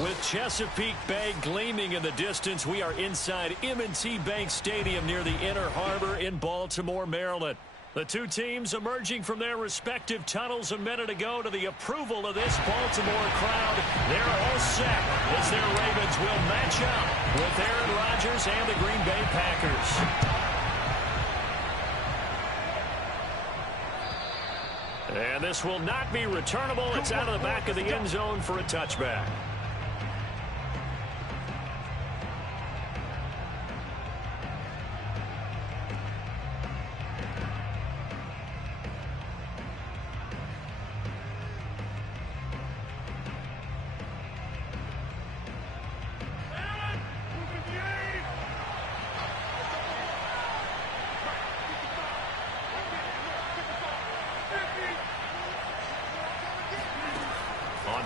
With Chesapeake Bay gleaming in the distance, we are inside M&T Bank Stadium near the Inner Harbor in Baltimore, Maryland. The two teams emerging from their respective tunnels a minute ago to the approval of this Baltimore crowd. They're all set as their Ravens will match up with Aaron Rodgers and the Green Bay Packers. And this will not be returnable. It's out of the back of the end zone for a touchback.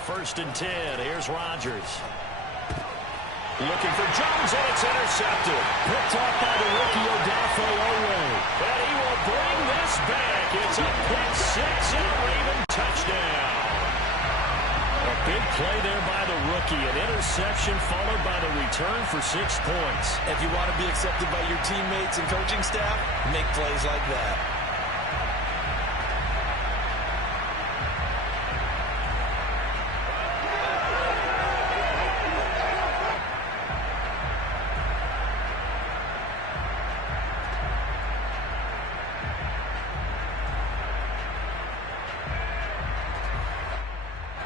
First and 10. Here's Rodgers. Looking for Jones, and it's intercepted. Picked up by the rookie Odafe Oweh. And he will bring this back. It's a pick six and a Raven touchdown. A big play there by the rookie. An interception followed by the return for 6 points. If you want to be accepted by your teammates and coaching staff, make plays like that.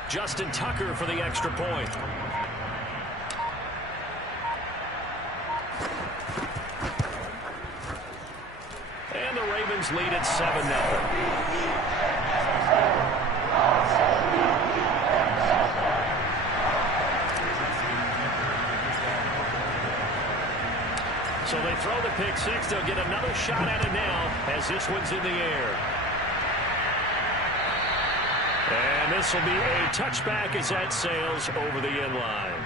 Justin Tucker for the extra point. And the Ravens lead at 7-0. So they throw the pick six. They'll get another shot at it now as this one's in the air. And this will be a touchback as that sails over the end line.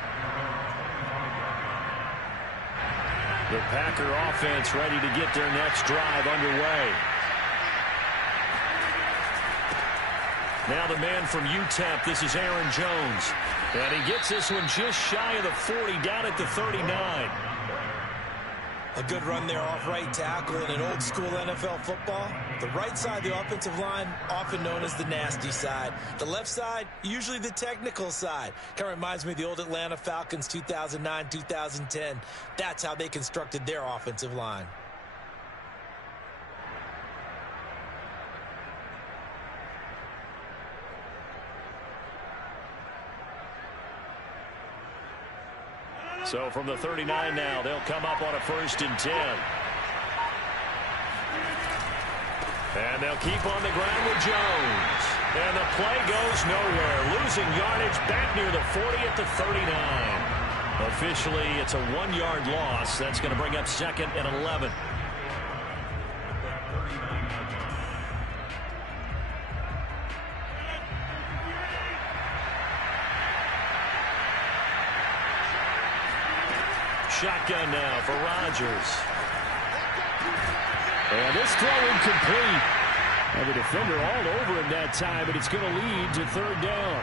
The Packer offense ready to get their next drive underway. Now the man from UTEP, this is Aaron Jones. And he gets this one just shy of the 40, down at the 39. A good run there off right tackle in an old school NFL football. The right side, the offensive line, often known as the nasty side. The left side, usually the technical side. Kind of reminds me of the old Atlanta Falcons 2009-2010. That's how they constructed their offensive line. So from the 39 now, they'll come up on a 1st and 10. And they'll keep on the ground with Jones. And the play goes nowhere. Losing yardage back near the 40 at the 39. Officially, it's a 1-yard loss. That's going to bring up 2nd and 11. Shotgun now for Rodgers. And this throw incomplete. And the defender all over him that time, but it's going to lead to 3rd down.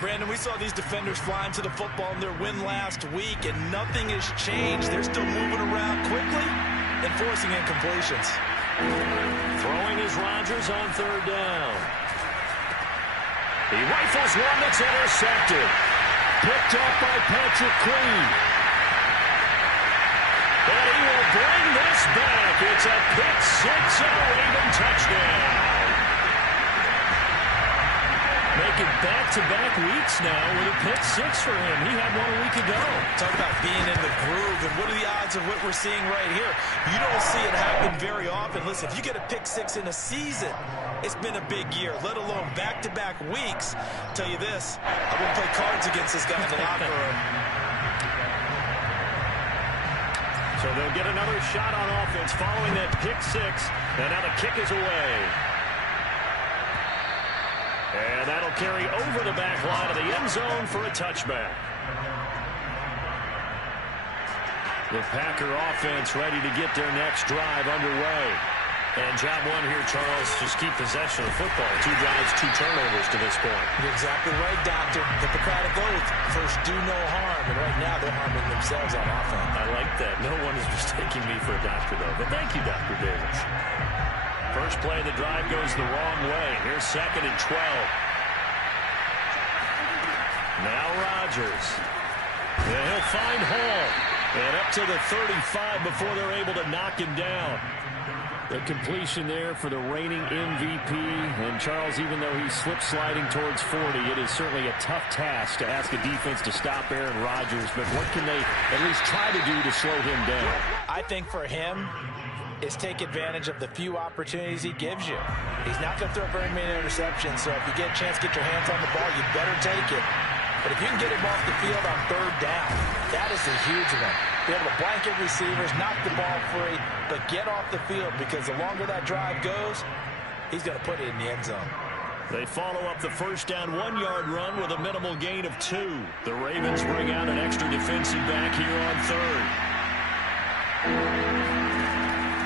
Brandon, we saw these defenders flying to the football in their win last week, and nothing has changed. They're still moving around quickly and forcing incompletions. Throwing is Rodgers on 3rd down. He rifles one that's intercepted. Picked up by Patrick Queen. And he will bring this back. It's a pick six and a Raven touchdown. Making back-to-back weeks now with a pick six for him. He had one a week ago. Talk about being in the groove, and what are the odds of what we're seeing right here? You don't see it happen very often. Listen, if you get a pick six in a season, it's been a big year, let alone back-to-back weeks. I'll tell you this, I wouldn't play cards against this guy in the locker room. So they'll get another shot on offense following that pick six. And now the kick is away. And that'll carry over the back line of the end zone for a touchback. The Packer offense ready to get their next drive underway. And job one here, Charles, just keep possession of the football. 2 drives, 2 turnovers to this point. You're exactly right, Doctor. Hippocratic oath. First, do no harm. And right now, they're harming themselves on offense. I like that. No one is mistaking me for a doctor, though. But thank you, Dr. Davis. First play of the drive goes the wrong way. Here's 2nd and 12. Now Rodgers. And he'll find Hall. And up to the 35 before they're able to knock him down. The completion there for the reigning MVP. And Charles, even though he's slip-sliding towards 40, it is certainly a tough task to ask a defense to stop Aaron Rodgers. But what can they at least try to do to slow him down? I think for him is take advantage of the few opportunities he gives you. He's not going to throw very many interceptions, so if you get a chance to get your hands on the ball, you better take it. But if you can get him off the field on 3rd down, that is a huge one. Be able to blanket receivers, knock the ball free, but get off the field, because the longer that drive goes, he's going to put it in the end zone. They follow up the first down 1-yard run with a minimal gain of 2. The Ravens bring out an extra defensive back here on 3rd.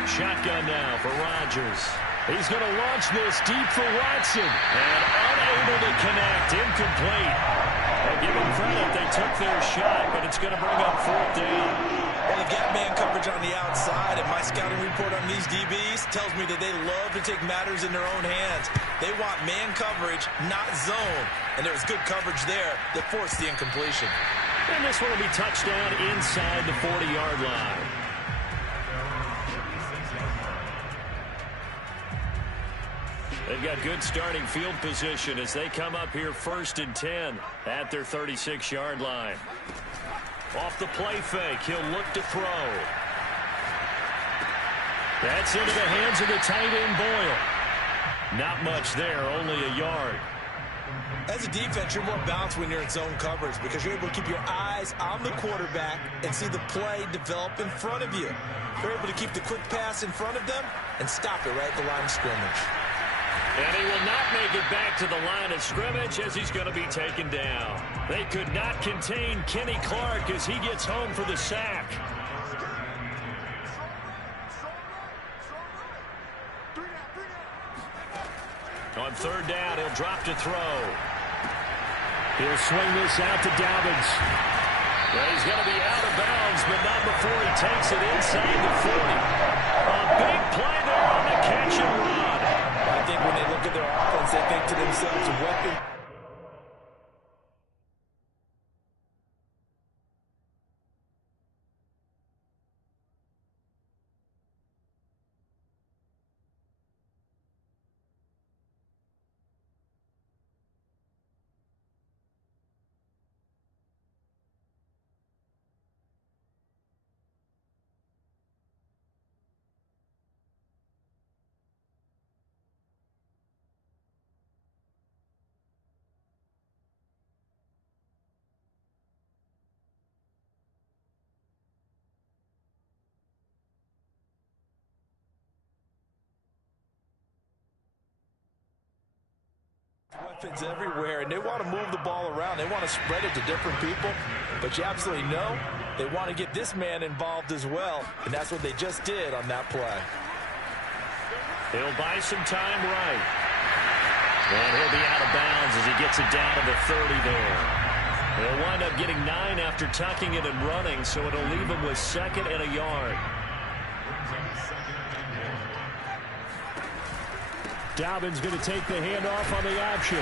Shotgun now for Rodgers. He's going to launch this deep for Watson. And unable to connect. Incomplete. I'll give them credit. They took their shot, but it's going to bring up 4th down. Well, they've got man coverage on the outside, and my scouting report on these DBs tells me that they love to take matters in their own hands. They want man coverage, not zone. And there was good coverage there that forced the incompletion. And this one will be touchdown inside the 40-yard line. They've got good starting field position as they come up here 1st and 10 at their 36-yard line. Off the play fake, he'll look to throw. That's into the hands of the tight end, Boyle. Not much there, only a yard. As a defense, you're more balanced when you're in zone coverage because you're able to keep your eyes on the quarterback and see the play develop in front of you. You're able to keep the quick pass in front of them and stop it right at the line of scrimmage. And he will not make it back to the line of scrimmage as he's going to be taken down. They could not contain Kenny Clark as he gets home for the sack. On 3rd down, he'll drop to throw. He'll swing this out to Dobbins. Well, he's going to be out of bounds, but not before he takes it inside the 40. A big play there on the catch and run. I think when they look at their offense, they think to themselves, weapon. Weapons everywhere, and they want to move the ball around. They want to spread it to different people, but you absolutely know they want to get this man involved as well, and that's what they just did on that play. He'll buy some time right. And he'll be out of bounds as he gets it down to the 30 there. They'll wind up getting 9 after tucking it and running, so it'll leave him with 2nd and a yard. Dobbins going to take the handoff on the option.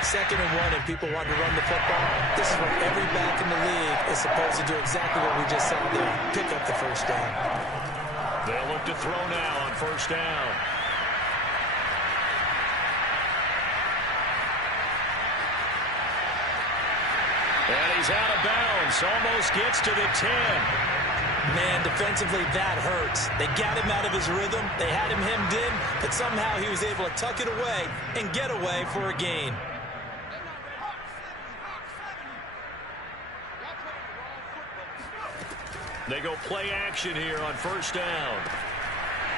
2nd and 1, and people want to run the football. This is what every back in the league is supposed to do, exactly what we just saw there. Pick up the 1st down. They'll look to throw now on 1st down. And he's out of bounds. Almost gets to the 10. Man, defensively, that hurts. They got him out of his rhythm. They had him hemmed in, but somehow he was able to tuck it away and get away for a gain. They go play action here on 1st down.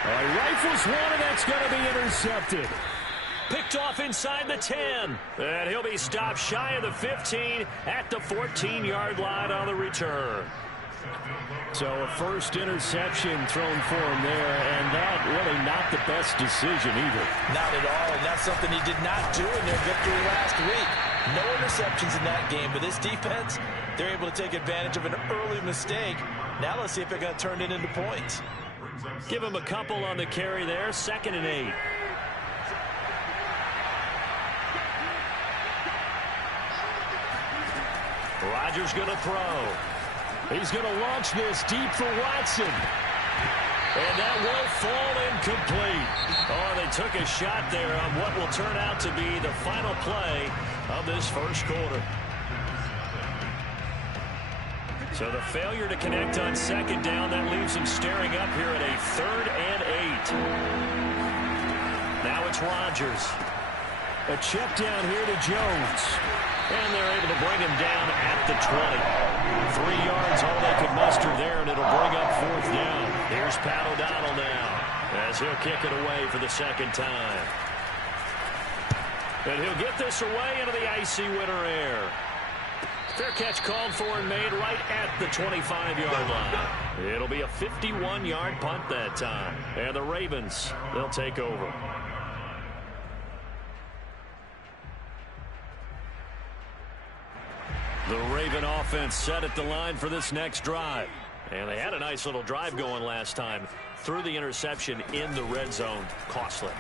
Rifles one, and that's going to be intercepted. Picked off inside the 10. And he'll be stopped shy of the 15 at the 14-yard line on the return. So a first interception thrown for him there, and that really not the best decision either. Not at all, and that's something he did not do in their victory last week. No interceptions in that game, but this defense, they're able to take advantage of an early mistake. Now let's see if they're going to turn it into points. Give him a couple on the carry there, 2nd and 8. Rodgers going to throw. He's going to launch this deep for Watson. And that will fall incomplete. Oh, they took a shot there on what will turn out to be the final play of this first quarter. So the failure to connect on 2nd down, that leaves them staring up here at a 3rd and 8. Now it's Rodgers. A check down here to Jones. And they're able to bring him down at the 20. 3 yards, all they could muster there, and it'll bring up 4th down. Here's Pat O'Donnell now, as he'll kick it away for the 2nd time. And he'll get this away into the icy winter air. Fair catch called for and made right at the 25-yard line. It'll be a 51-yard punt that time. And the Ravens, they'll take over. The Raven offense set at the line for this next drive. And they had a nice little drive going last time. Threw the interception in the red zone. Costly.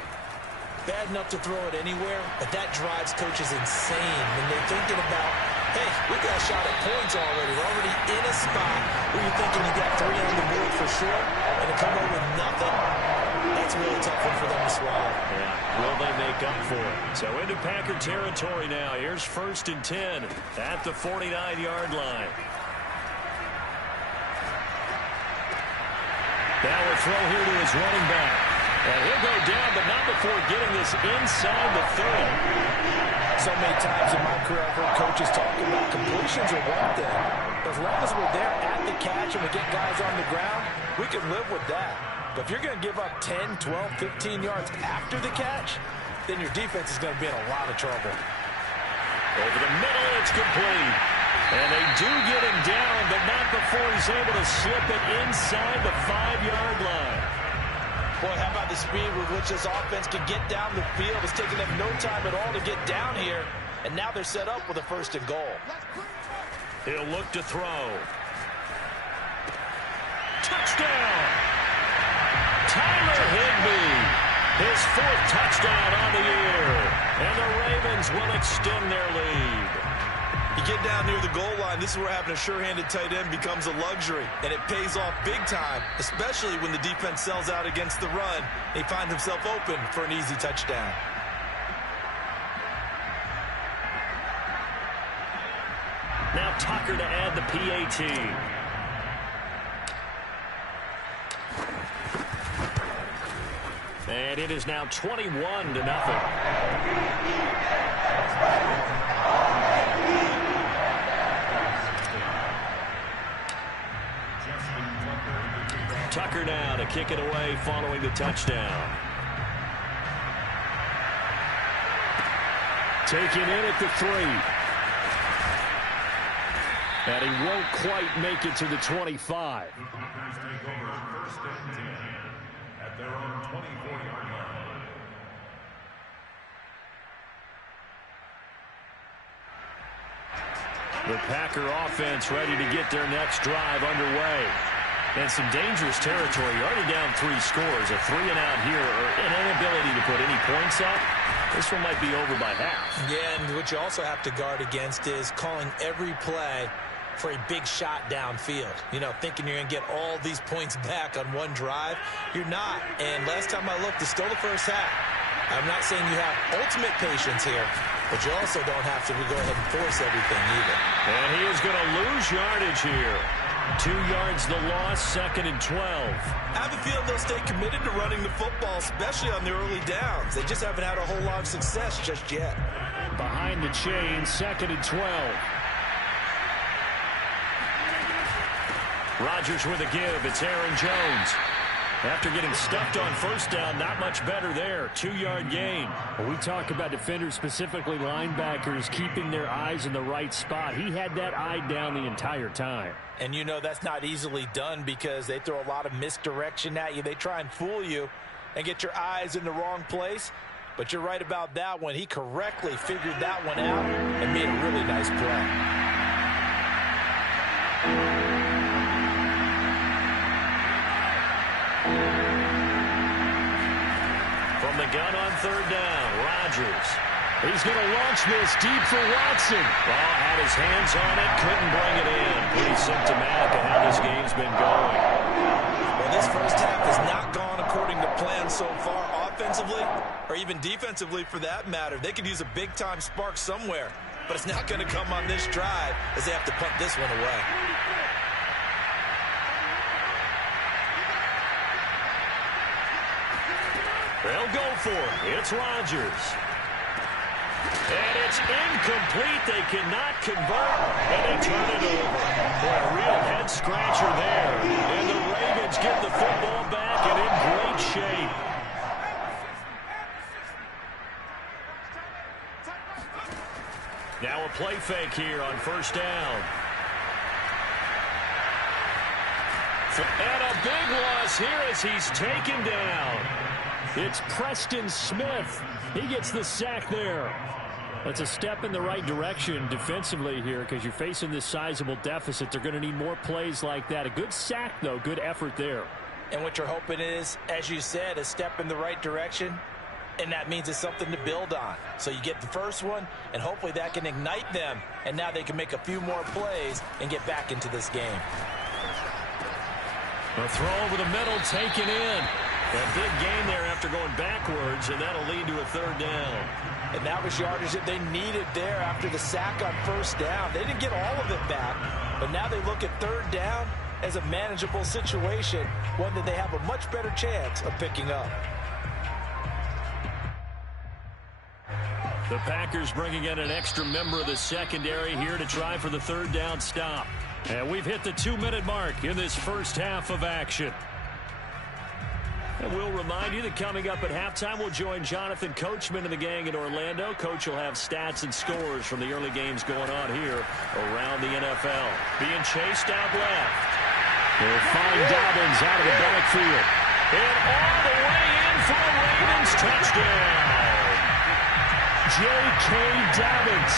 Bad enough to throw it anywhere, but that drives coaches insane when they're thinking about, hey, we got a shot at points already. We're already in a spot where you're thinking you got 3 on the board for sure, and to come up with nothing, that's a really tough one for them to swallow. Yeah, will they make up for it? So into Packer territory now. Here's 1st and 10 at the 49-yard line. Now a throw here to his running back. And he'll go down, but not before getting this inside the 30. So many times in my career I've heard coaches talking about completions are one thing. But as long as we're there at the catch and we get guys on the ground, we can live with that. But if you're going to give up 10, 12, 15 yards after the catch, then your defense is going to be in a lot of trouble. Over the middle, it's complete. And they do get him down, but not before he's able to slip it inside the 5-yard line. Boy, how about the speed with which this offense can get down the field? It's taking them no time at all to get down here. And now they're set up with a 1st and goal. He'll look to throw. Touchdown! Tyler Higbee. His 4th touchdown on the year. And the Ravens will extend their lead. You get down near the goal line, this is where having a sure-handed tight end becomes a luxury. And it pays off big time, especially when the defense sells out against the run. He finds himself open for an easy touchdown. Now Tucker to add the PAT. And it is now 21-0. Tucker now to kick it away following the touchdown. Taken in at the 3. And he won't quite make it to the 25. The Packer offense ready to get their next drive underway. And some dangerous territory. You're already down 3 scores. A 3-and-out here, or an inability to put any points up. This one might be over by half. Yeah, and what you also have to guard against is calling every play for a big shot downfield. You know, thinking you're going to get all these points back on one drive. You're not. And last time I looked, it's still the first half. I'm not saying you have ultimate patience here, but you also don't have to go ahead and force everything either. And he is going to lose yardage here. 2 yards the loss, 2nd and 12. I have a feeling they'll stay committed to running the football, especially on the early downs. They just haven't had a whole lot of success just yet. Behind the chain, 2nd and 12. Rodgers with a give. It's Aaron Jones. After getting stuffed on first down, not much better there. 2-yard gain. When we talk about defenders, specifically linebackers, keeping their eyes in the right spot, he had that eye down the entire time. And you know that's not easily done because they throw a lot of misdirection at you. They try and fool you and get your eyes in the wrong place. But you're right about that one. He correctly figured that one out and made a really nice play. From the gun on third down, Rodgers. He's going to launch this deep for Watson. Ball had his hands on it, couldn't bring it in. Pretty symptomatic of how this game's been going. Well, this first half has not gone according to plan so far, offensively or even defensively for that matter. They could use a big-time spark somewhere, but it's not going to come on this drive as they have to punt this one away. They'll go for it. It's Rodgers. And it's incomplete. They cannot convert, and they turn it over. Boy, a real head-scratcher there. And the Ravens get the football back and in great shape. Now a play fake here on first down. And a big loss here as he's taken down. It's Preston Smith. He gets the sack there. That's a step in the right direction defensively here because you're facing this sizable deficit. They're going to need more plays like that. A good sack, though. Good effort there. And what you're hoping is, as you said, a step in the right direction, and that means it's something to build on. So you get the first one, and hopefully that can ignite them, and now they can make a few more plays and get back into this game. A throw over the middle, taken in. A big gain there after going backwards, and that'll lead to a third down. And that was yardage that they needed there after the sack on first down. They didn't get all of it back, but now they look at third down as a manageable situation, one that they have a much better chance of picking up. The Packers bringing in an extra member of the secondary here to try for the third down stop. And we've hit the 2-minute mark in this first half of action. And we'll remind you that coming up at halftime, we'll join Jonathan Coachman and the gang in Orlando. Coach will have stats and scores from the early games going on here around the NFL. Being chased out left. They'll find Dobbins out of the backfield. And all the way in for a Ravens touchdown. J.K. Dobbins.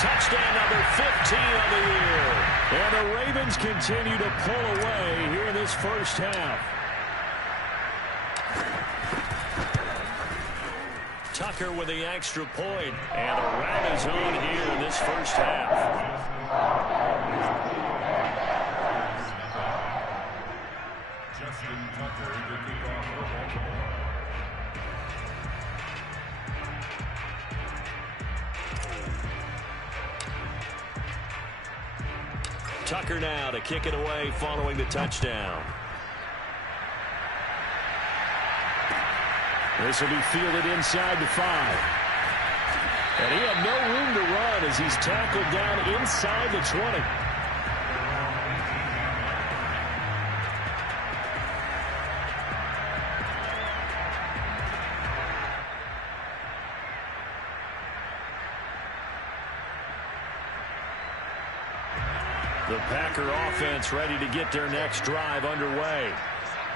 Touchdown number 15 of the year. And the Ravens continue to pull away here in this first half. Tucker with the extra point, and a wrap is on here in this first half. Tucker now to kick it away following the touchdown. This will be fielded inside the 5. And he had no room to run as he's tackled down inside the 20. The Packer offense ready to get their next drive underway.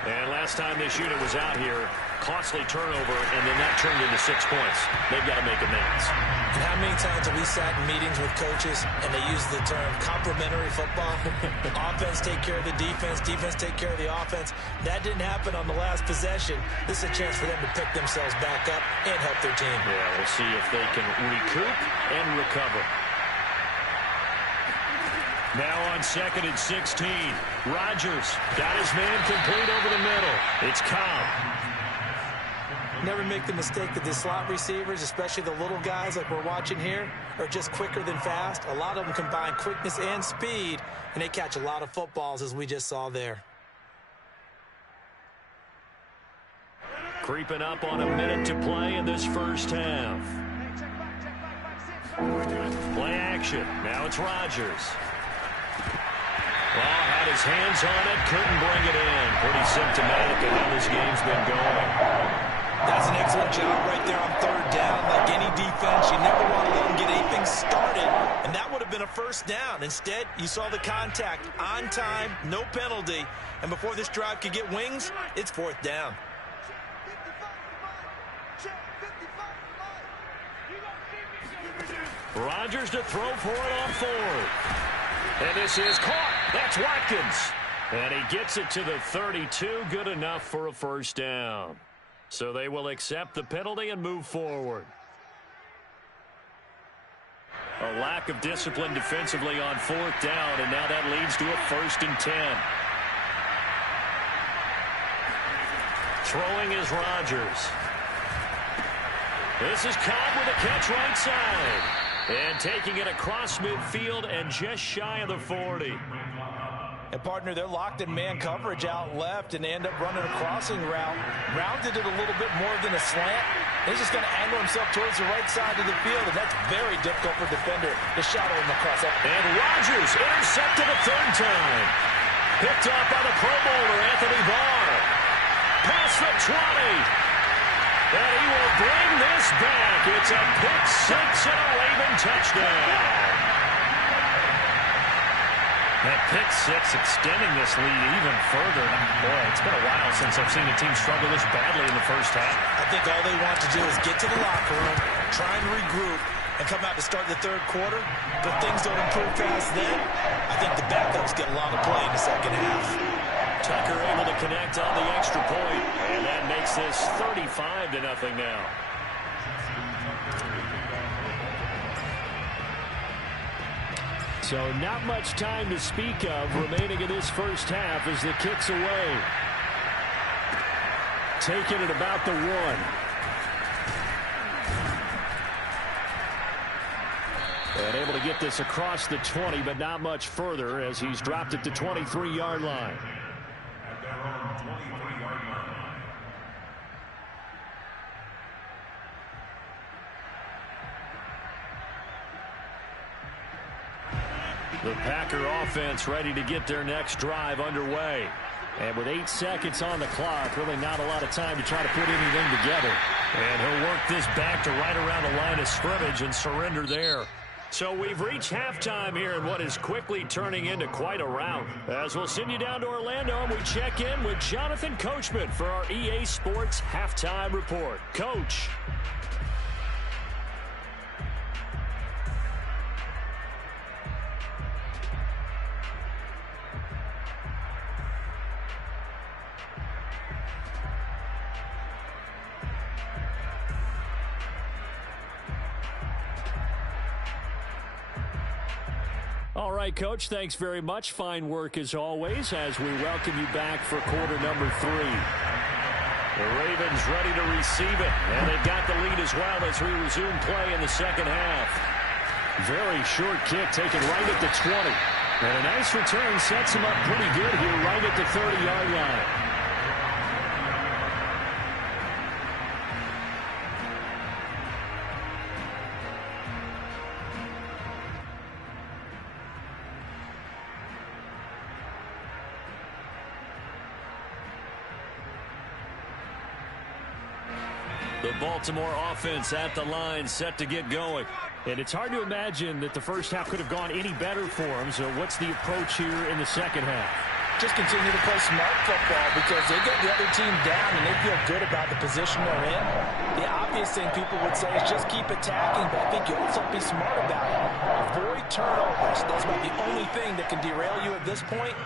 And last time this unit was out here, costly turnover, and then that turned into 6 points. They've got to make amends. And how many times have we sat in meetings with coaches and they use the term complementary football? Offense take care of the defense, defense take care of the offense. That didn't happen on the last possession. This is a chance for them to pick themselves back up and help their team. Yeah, we'll see if they can recoup and recover. Now on 2nd and 16. Rodgers got his man complete over the middle. It's Cobb. Never make the mistake that the slot receivers, especially the little guys like we're watching here, are just quicker than fast. A lot of them combine quickness and speed, and they catch a lot of footballs, as we just saw there. Creeping up on a minute to play in this first half. Play action. Now it's Rodgers. Well, had his hands on it, couldn't bring it in. Pretty symptomatic of how this game's been going. That's an excellent job right there on third down. Like any defense, you never want to let them get anything started, and that would have been a first down. Instead, you saw the contact on time, no penalty, and before this drive could get wings, it's fourth down. Rodgers to throw for it on fourth. And this is caught. That's Watkins. And he gets it to the 32. Good enough for a first down. So they will accept the penalty and move forward. A lack of discipline defensively on fourth down, and now that leads to a 1st and 10. Throwing is Rodgers. This is Cobb with a catch right side. And taking it across midfield and just shy of the 40. And, partner, they're locked in man coverage out left, and they end up running a crossing route. Rounded it a little bit more than a slant. He's just going to angle himself towards the right side of the field, and that's very difficult for a defender to shadow him across that. And Rodgers intercepted a 3rd time. Picked up by the Pro Bowler, Anthony Barr. Past the 20. And he will bring this back. It's a pick six and a Raven touchdown. That pick six extending this lead even further. Boy, it's been a while since I've seen a team struggle this badly in the first half. I think all they want to do is get to the locker room, try and regroup, and come out to start the third quarter. But things don't improve fast then. I think the backups get a lot of play in the second half. Tucker able to connect on the extra point, and that makes this 35-0 now. So not much time to speak of remaining in this first half as the kick's away. Taking it about the 1. And able to get this across the 20, but not much further as he's dropped it to 23-yard line. The Packer offense ready to get their next drive underway. And with 8 seconds on the clock, really not a lot of time to try to put anything together. And he'll work this back to right around the line of scrimmage and surrender there. So we've reached halftime here in what is quickly turning into quite a rout. As we'll send you down to Orlando and we check in with Jonathan Coachman for our EA Sports Halftime Report. Coach. All right, Coach, thanks very much. Fine work as always as we welcome you back for quarter number 3. The Ravens ready to receive it, and they've got the lead as well as we resume play in the second half. Very short kick taken right at the 20. And a nice return sets him up pretty good here right at the 30-yard line. The Baltimore offense at the line, set to get going. And it's hard to imagine that the first half could have gone any better for them. So what's the approach here in the second half? Just continue to play smart football because they get the other team down and they feel good about the position they're in. The obvious thing people would say is just keep attacking, but I think you also be smart about it. Avoid turnovers. That's about the only thing that can derail you at this point.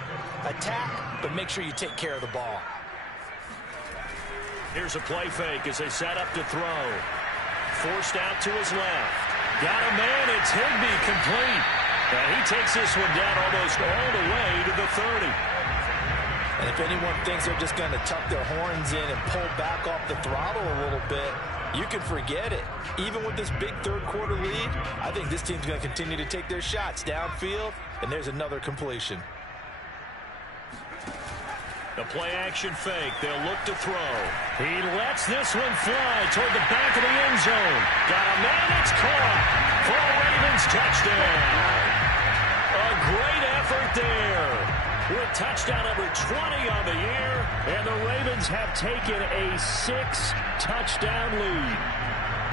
Attack, but make sure you take care of the ball. Here's a play fake as they set up to throw. Forced out to his left. Got a man, it's Higbee, complete. And he takes this one down almost all the way to the 30. And if anyone thinks they're just going to tuck their horns in and pull back off the throttle a little bit, you can forget it. Even with this big third quarter lead, I think this team's going to continue to take their shots downfield, and there's another completion. The play-action fake. They'll look to throw. He lets this one fly toward the back of the end zone. Got a man. It's caught for a Ravens touchdown. A great effort there. with touchdown number 20 on the year. And the Ravens have taken a 6-touchdown lead.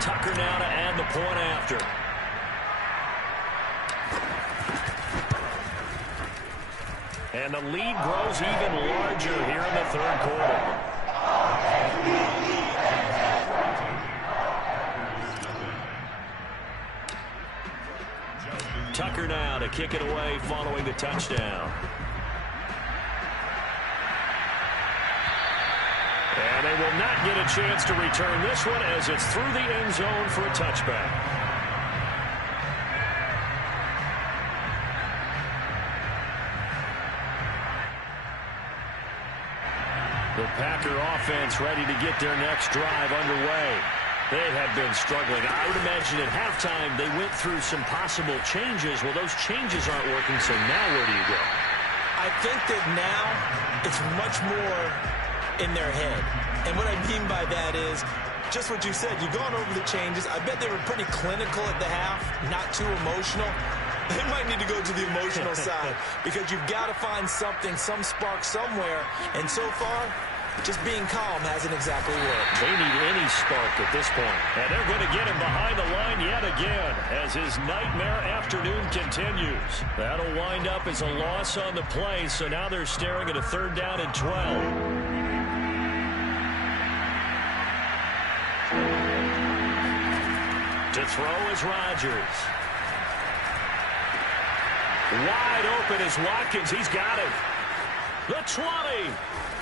Tucker now to add the point after. And the lead grows even larger here in the third quarter. Tucker now to kick it away following the touchdown. And they will not get a chance to return this one as it's through the end zone for a touchback. The Packer offense ready to get their next drive underway. They have been struggling. I would imagine at halftime they went through some possible changes. Well, those changes aren't working, so now where do you go? I think that now it's much more in their head. And what I mean by that is just what you said. You've gone over the changes. I bet they were pretty clinical at the half, not too emotional. They might need to go to the emotional side because you've got to find something, some spark somewhere. And so far, just being calm hasn't exactly worked. They need any spark at this point. And they're going to get him behind the line yet again as his nightmare afternoon continues. That'll wind up as a loss on the play, so now they're staring at a 3rd down and 12. To throw is Rodgers. Wide open is Watkins. He's got it. The 20.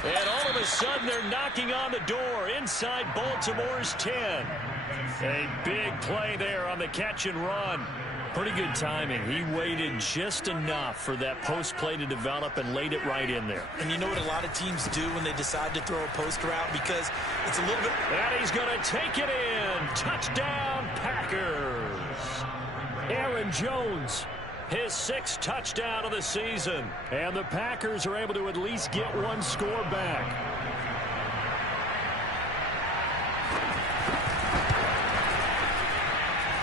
And all of a sudden, they're knocking on the door inside Baltimore's 10. A big play there on the catch and run. Pretty good timing. He waited just enough for that post play to develop and laid it right in there. And you know what a lot of teams do when they decide to throw a post route? Because it's a little bit... And he's going to take it in. Touchdown, Packers. Aaron Jones, his 6th touchdown of the season. And the Packers are able to at least get one score back.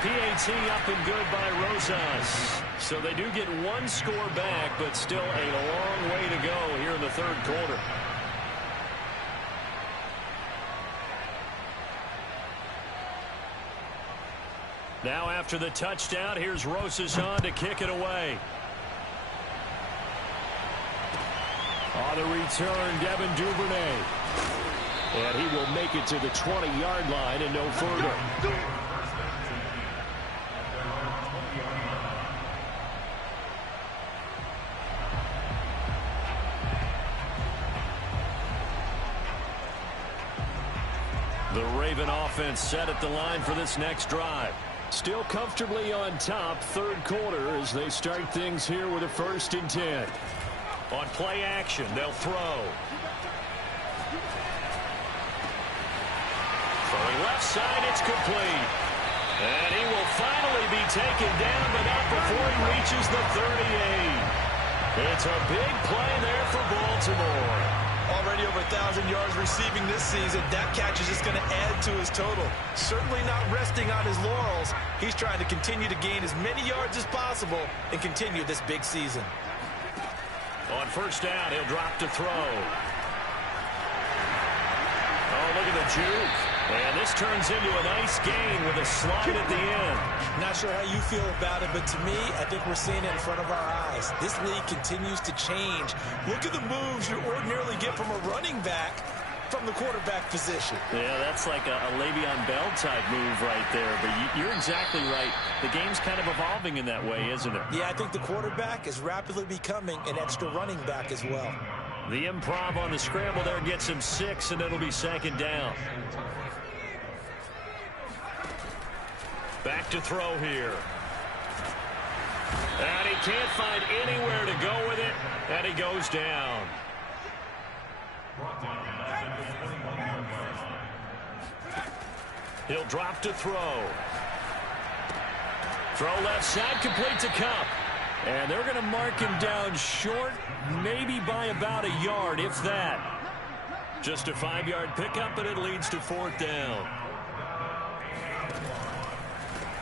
PAT up and good by Rosas. So they do get one score back, but still a long way to go here in the 3rd quarter. Now after the touchdown, here's Rosas on to kick it away. On the return, Devin Duvernay. And he will make it to the 20-yard line and no further. The Raven offense set at the line for this next drive. Still comfortably on top, 3rd quarter as they start things here with a 1st and 10. On play action, they'll throw. Throwing left side, it's complete. And he will finally be taken down, but not before he reaches the 38. It's a big play there for Baltimore. Already over 1,000 yards receiving this season. That catch is just going to add to his total. Certainly not resting on his laurels. He's trying to continue to gain as many yards as possible and continue this big season. On 1st down, he'll drop to throw. Oh, look at the juke. And this turns into a nice gain with a slide at the end. Not sure how you feel about it, but to me, I think we're seeing it in front of our eyes. This league continues to change. Look at the moves you ordinarily get from a running back from the quarterback position. Yeah, that's like a Le'Veon Bell type move right there. But you're exactly right. The game's kind of evolving in that way, isn't it? Yeah, I think the quarterback is rapidly becoming an extra running back as well. The improv on the scramble there gets him 6, and it'll be 2nd down. Back to throw here. And he can't find anywhere to go with it, and he goes down. He'll drop to throw. Throw left side, complete to Cup. And they're going to mark him down short, maybe by about a yard, if that. Just a 5-yard pickup, and it leads to 4th down.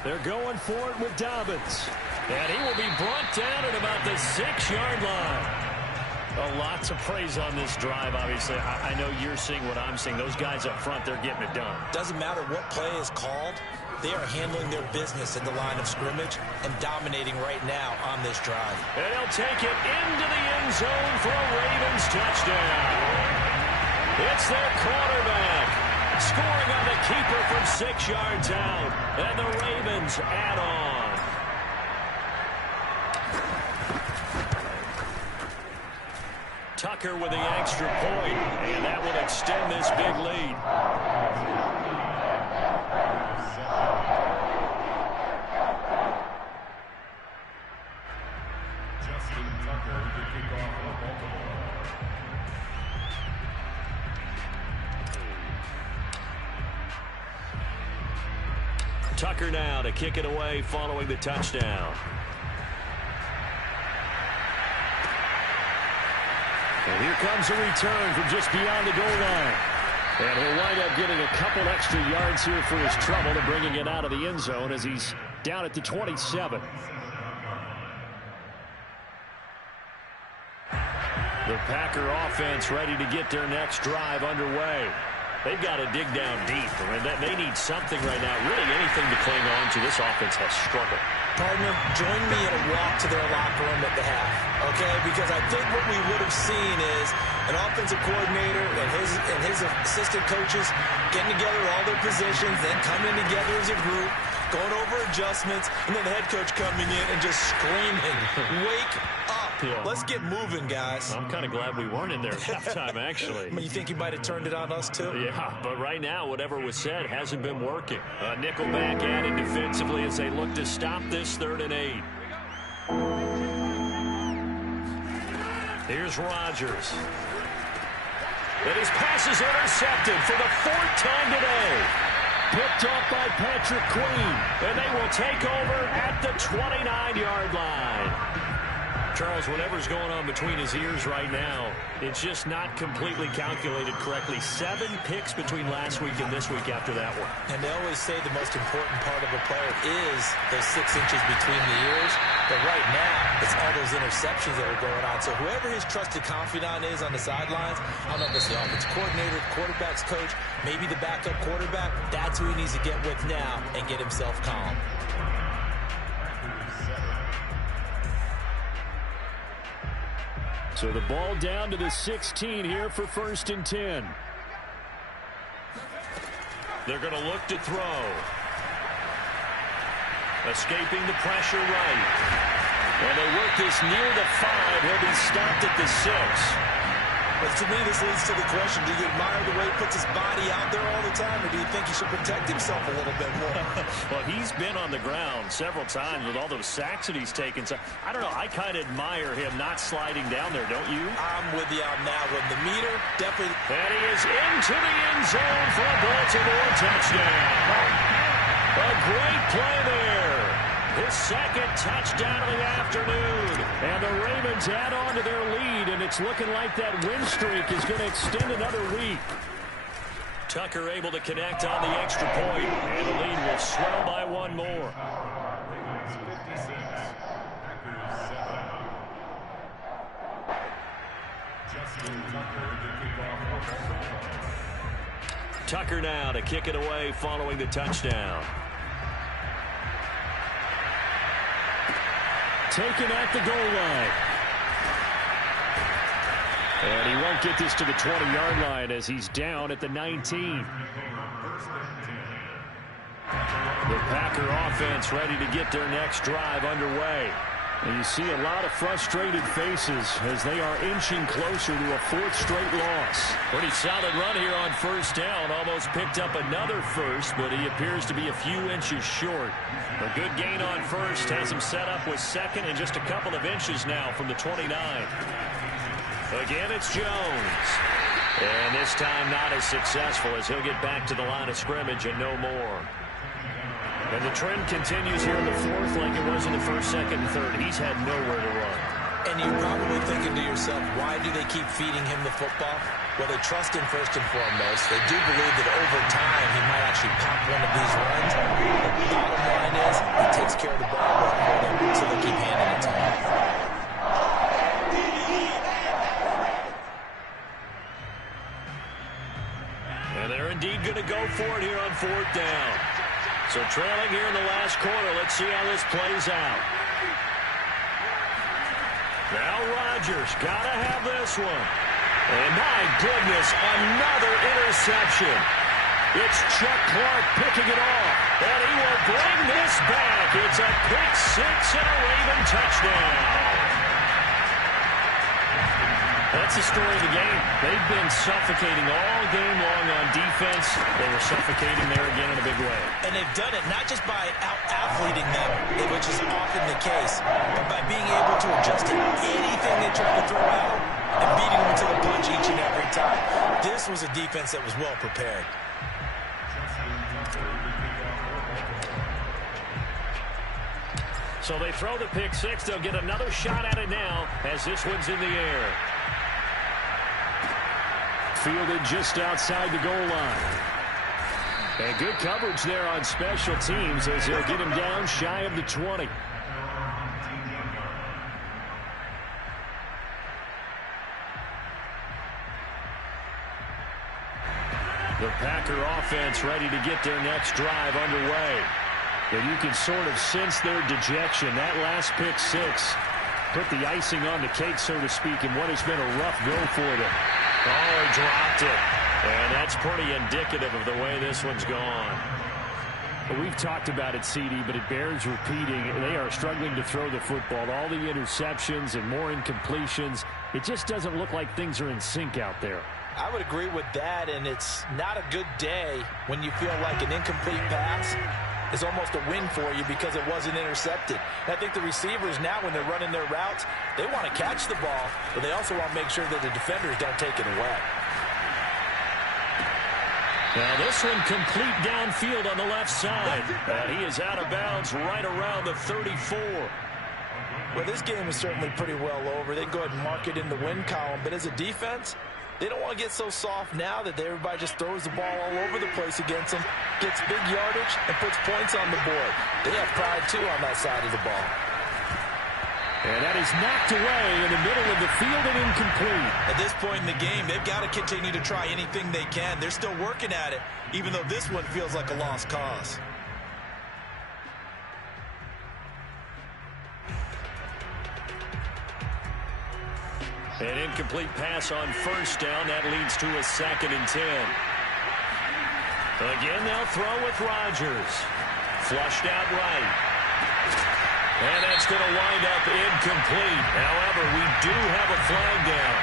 They're going for it with Dobbins. And he will be brought down at about the 6-yard line. Lots of praise on this drive, obviously. I know you're seeing what I'm seeing. Those guys up front, they're getting it done. Doesn't matter what play is called. They are handling their business at the line of scrimmage and dominating right now on this drive. And he'll take it into the end zone for a Ravens touchdown. It's their quarterback scoring on the keeper from 6 yards out. And the Ravens add on. Tucker with the extra point, and that will extend this big lead. Tucker now to kick it away following the touchdown. And here comes a return from just beyond the goal line. And he'll wind up getting a couple extra yards here for his trouble and bringing it out of the end zone as he's down at the 27. The Packer offense ready to get their next drive underway. They've got to dig down deep. I mean, they need something right now, really anything to cling on to. This offense has struggled. Partner, join me in a walk to their locker room at the half, okay? Because I think what we would have seen is an offensive coordinator and his assistant coaches getting together all their positions, then coming together as a group, going over adjustments, and then the head coach coming in and just screaming, wake up. Yeah. Let's get moving, guys. I'm kind of glad we weren't in there at halftime, actually. I mean, you think you might have turned it on us, too? Yeah, but right now, whatever was said hasn't been working. Nickelback added defensively as they look to stop this 3rd and 8. Here's Rodgers. And his pass is intercepted for the 4th time today. Picked off by Patrick Queen. And they will take over at the 29-yard line. Charles, whatever's going on between his ears right now, it's just not completely calculated correctly. 7 picks between last week and this week after that one. And they always say the most important part of a player is those 6 inches between the ears. But right now, it's all those interceptions that are going on. So whoever his trusted confidant is on the sidelines, I don't know if it's the offensive coordinator, the quarterback's coach, maybe the backup quarterback, that's who he needs to get with now and get himself calm. So the ball down to the 16 here for 1st and 10. They're going to look to throw. Escaping the pressure right. And they work this near the 5. He'll be stopped at the 6. But to me, this leads to the question, do you admire the way he puts his body out there all the time, or do you think he should protect himself a little bit more? Well, he's been on the ground several times with all those sacks that he's taken. So, I don't know, I kind of admire him not sliding down there, don't you? I'm with you on that one. The meter, definitely. And he is into the end zone for a Baltimore touchdown. A great play there. His 2nd touchdown of the afternoon. And the Ravens add on to their lead, and it's looking like that win streak is going to extend another week. Tucker able to connect on the extra point, and the lead will swell by 1 more. Tucker now to kick it away following the touchdown. Taken at the goal line. And he won't get this to the 20-yard line as he's down at the 19. The Packer offense ready to get their next drive underway. And you see a lot of frustrated faces as they are inching closer to a 4th straight loss. Pretty solid run here on 1st down. Almost picked up another first, but he appears to be a few inches short. A good gain on 1st has him set up with 2nd and just a couple of inches now from the 29. Again, it's Jones. And this time not as successful as he'll get back to the line of scrimmage and no more. And the trend continues here in the 4th like it was in the 1st, 2nd, and 3rd. He's had nowhere to run. And you're probably thinking to yourself, why do they keep feeding him the football? Well, they trust him first and foremost. They do believe that over time he might actually pop one of these runs. The bottom line is he takes care of the ball well for them, so they keep handing it to him. indeed going to go for it here on 4th down. So trailing here in the last quarter. Let's see how this plays out. Now Rodgers got to have this one. And my goodness, another interception. It's Chuck Clark picking it off. And he will bring this back. It's a pick six and a Raven touchdown. That's the story of the game. They've been suffocating all game long on defense. They were suffocating there again in a big way. And they've done it not just by out-athleting them, which is often the case, but by being able to adjust to anything they try to throw at them and beating them to the punch each and every time. This was a defense that was well prepared. So they throw the pick six. They'll get another shot at it now as this one's in the air. Fielded just outside the goal line. And good coverage there on special teams as they'll get him down shy of the 20. The Packer offense ready to get their next drive underway. And you can sort of sense their dejection. That last pick six put the icing on the cake, so to speak, in what has been a rough go for them. Oh, he dropped it. And that's pretty indicative of the way this one's gone. Well, we've talked about it, CD, but it bears repeating. They are struggling to throw the football. All the interceptions and more incompletions. It just doesn't look like things are in sync out there. I would agree with that, and it's not a good day when you feel like an incomplete pass is almost a win for you because it wasn't intercepted. And I think the receivers now, when they're running their routes, they want to catch the ball, but they also want to make sure that the defenders don't take it away. Now this one complete downfield on the left side. And he is out of bounds right around the 34. Well, this game is certainly pretty well over. They go ahead and mark it in the win column, but as a defense, they don't want to get so soft now that everybody just throws the ball all over the place against them, gets big yardage, and puts points on the board. They have pride, too, on that side of the ball. And that is knocked away in the middle of the field and incomplete. At this point in the game, they've got to continue to try anything they can. They're still working at it, even though this one feels like a lost cause. An incomplete pass on first down. That leads to a 2nd and 10. Again, they'll throw with Rodgers. Flushed out right. And that's going to wind up incomplete. However, we do have a flag down.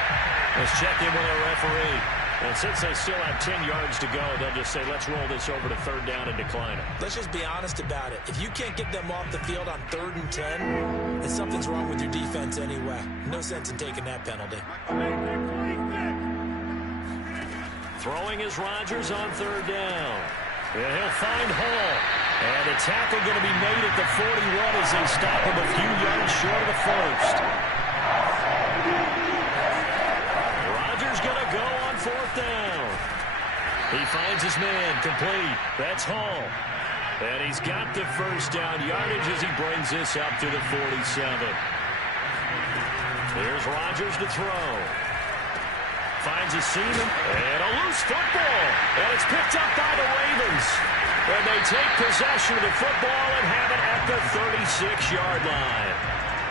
Let's check in with our referee. And since they still have 10 yards to go, they'll just say, let's roll this over to 3rd down and decline it. Let's just be honest about it. If you can't get them off the field on 3rd and 10, then something's wrong with your defense anyway. No sense in taking that penalty. Throwing is Rodgers on 3rd down. And he'll find Hall. And a tackle going to be made at the 41 as they stop him a few yards short of the first. Rodgers going to go on 4th down. He finds his man complete. That's Hall. And he's got the first down yardage as he brings this up to the 47. Here's Rodgers to throw. Finds a seam and a loose football. And it's picked up by the Ravens. And they take possession of the football and have it at the 36-yard line.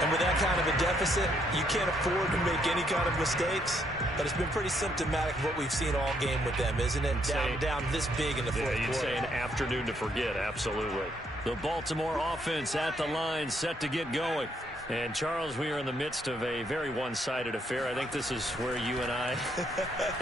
And with that kind of a deficit, you can't afford to make any kind of mistakes. But it's been pretty symptomatic of what we've seen all game with them, isn't it? Down this big in the fourth quarter. You'd say an afternoon to forget, absolutely. The Baltimore offense at the line, set to get going. And, Charles, we are in the midst of a very one-sided affair. I think this is where you and I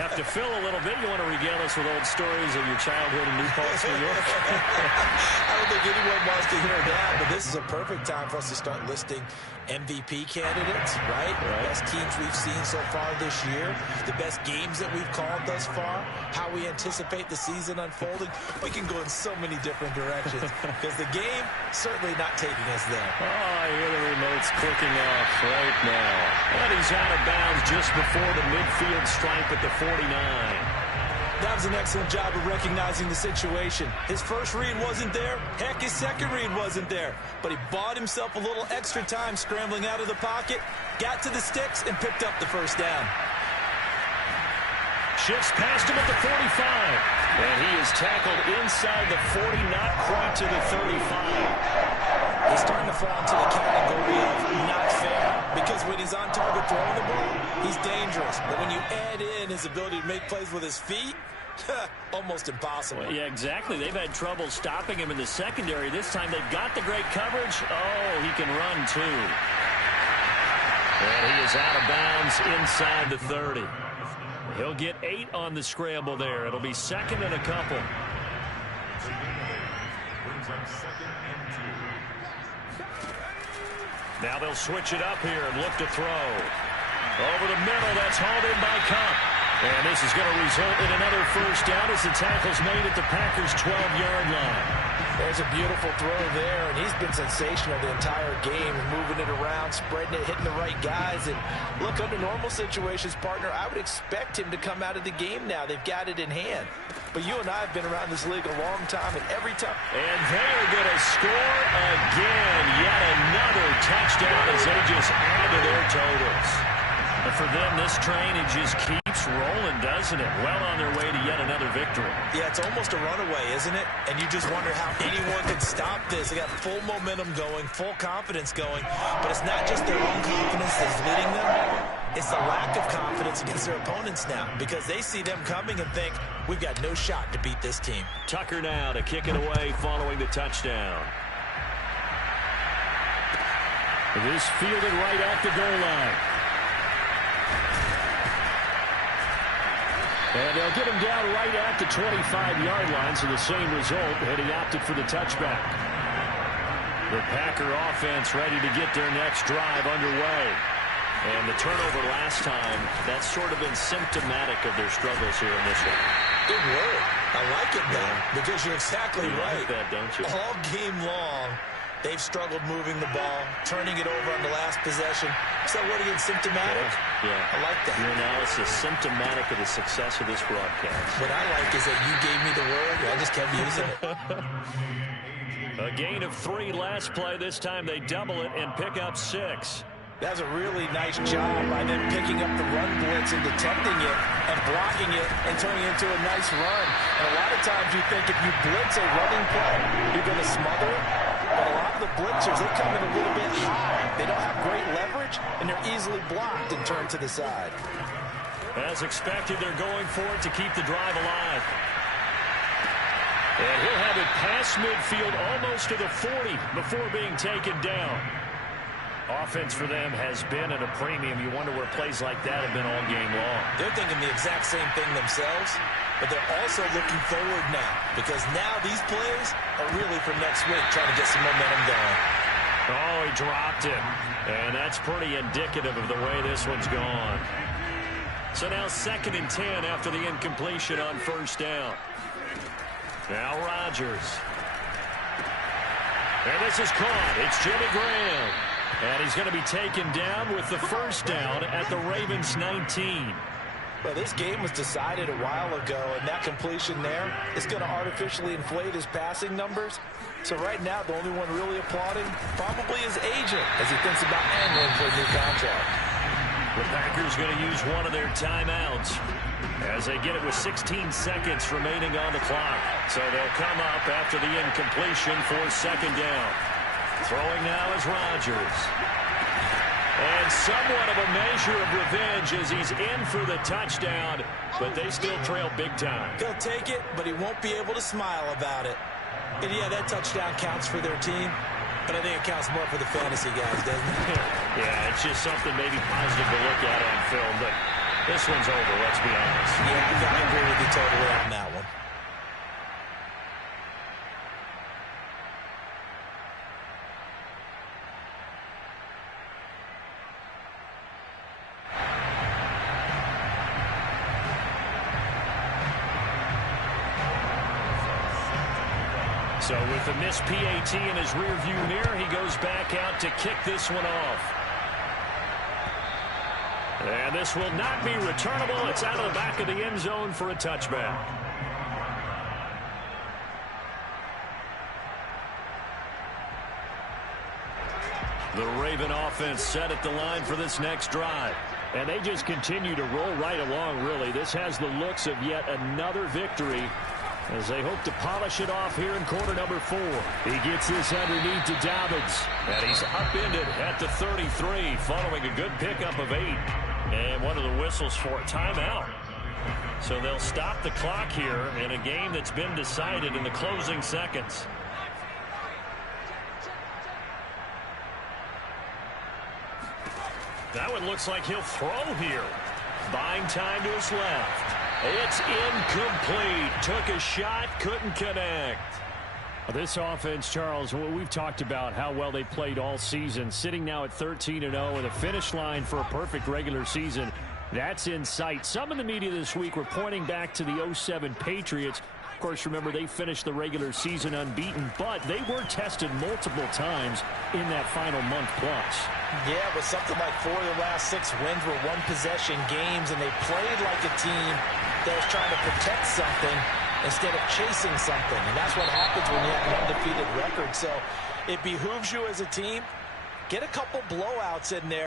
have to fill a little bit. You want to regale us with old stories of your childhood in New Paltz, New York? I don't think anyone wants to hear that, but this is a perfect time for us to start listing MVP candidates, right? The best teams we've seen so far this year, the best games that we've called thus far, how we anticipate the season unfolding. We can go in so many different directions because the game certainly not taking us there. Oh, I hear the remote's clicking off right now. And he's out of bounds just before the midfield stripe at the 49. That was an excellent job of recognizing the situation. His first read wasn't there. Heck, his second read wasn't there. But he bought himself a little extra time scrambling out of the pocket, got to the sticks, and picked up the first down. Shifts past him at the 45. And he is tackled inside the 40, not quite to the 35. He's starting to fall into the category of not fair, because when he's on target throwing the ball, he's dangerous. But when you add in his ability to make plays with his feet, almost impossible. Well, yeah, exactly. They've had trouble stopping him in the secondary. This time they've got the great coverage. Oh, he can run too. And he is out of bounds inside the 30. He'll get 8 on the scramble there. It'll be second and a couple. Now they'll switch it up here and look to throw. Over the middle, that's hauled in by Cup. And this is going to result in another first down as the tackle's made at the Packers' 12-yard line. There's a beautiful throw there, and he's been sensational the entire game, moving it around, spreading it, hitting the right guys. And look, under normal situations, partner, I would expect him to come out of the game now. They've got it in hand. But you and I have been around this league a long time, and every time... And they are going to score again. Yet another touchdown as they just add to their totals. But for them, this train, it just keeps rolling, doesn't it? Well on their way to yet another victory. Yeah, it's almost a runaway, isn't it? And you just wonder how anyone could stop this. They got full momentum going, full confidence going. But it's not just their own confidence that's leading them. It's the lack of confidence against their opponents now, because they see them coming and think, we've got no shot to beat this team. Tucker now to kick it away following the touchdown. This fielded right at the goal line. And they'll get him down right at the 25-yard line, so the same result, and he opted for the touchback. The Packer offense ready to get their next drive underway. And the turnover last time, that's sort of been symptomatic of their struggles here in this one. Good word. I like it, though, because you're exactly right. You like that, don't you? All game long, they've struggled moving the ball, turning it over on the last possession. So what are you, symptomatic? Yeah. I like that. Your analysis symptomatic of the success of this broadcast. What I like is that you gave me the word, I just kept using it. A gain of 3 last play. This time they double it and pick up 6. That's a really nice job by them picking up the run blitz and detecting it and blocking it and turning it into a nice run. And a lot of times you think if you blitz a running play, you're going to smother it. But a lot of the blitzers, they come in a little bit high. They don't have great leverage, and they're easily blocked and turned to the side. As expected, they're going for it to keep the drive alive. And he'll have it past midfield almost to the 40 before being taken down. Offense for them has been at a premium. You wonder where plays like that have been all game long. They're thinking the exact same thing themselves, but they're also looking forward now, because now these plays are really for next week, trying to get some momentum going. Oh, he dropped it. And that's pretty indicative of the way this one's gone. So now 2nd and 10 after the incompletion on first down. Now Rodgers. And this is caught. It's Jimmy Graham. And he's going to be taken down with the first down at the Ravens 19. Well, this game was decided a while ago, and that completion there is going to artificially inflate his passing numbers. So right now, the only one really applauding probably his agent as he thinks about angling for a new contract. The Packers going to use one of their timeouts as they get it with 16 seconds remaining on the clock. So they'll come up after the incompletion for 2nd down. Throwing now is Rodgers. And somewhat of a measure of revenge as he's in for the touchdown, but they still trail big time. He'll take it, but he won't be able to smile about it. And yeah, that touchdown counts for their team, but I think it counts more for the fantasy guys, doesn't it? Yeah, it's just something maybe positive to look at on film, but this one's over, let's be honest. Yeah, I agree with you totally on that one. So with the missed PAT in his rearview mirror, he goes back out to kick this one off. And this will not be returnable. It's out of the back of the end zone for a touchback. The Raven offense set at the line for this next drive. And they just continue to roll right along, really. This has the looks of yet another victory as they hope to polish it off here in quarter number 4. He gets this underneath to Dobbins. And he's upended at the 33 following a good pickup of 8. And one of the whistles for a timeout. So they'll stop the clock here in a game that's been decided in the closing seconds. That one looks like he'll throw here. Buying time to his left. It's incomplete. Took a shot, couldn't connect. This offense, Charles, we've talked about how well they played all season. Sitting now at 13-0 with a finish line for a perfect regular season. That's in sight. Some in the media this week were pointing back to the 07 Patriots. Of course, remember, they finished the regular season unbeaten, but they were tested multiple times in that final month plus. Yeah, but something like 4 of the last 6 wins were one-possession games, and they played like a team that was trying to protect something instead of chasing something. And that's what happens when you have an undefeated record. So it behooves you as a team, get a couple blowouts in there.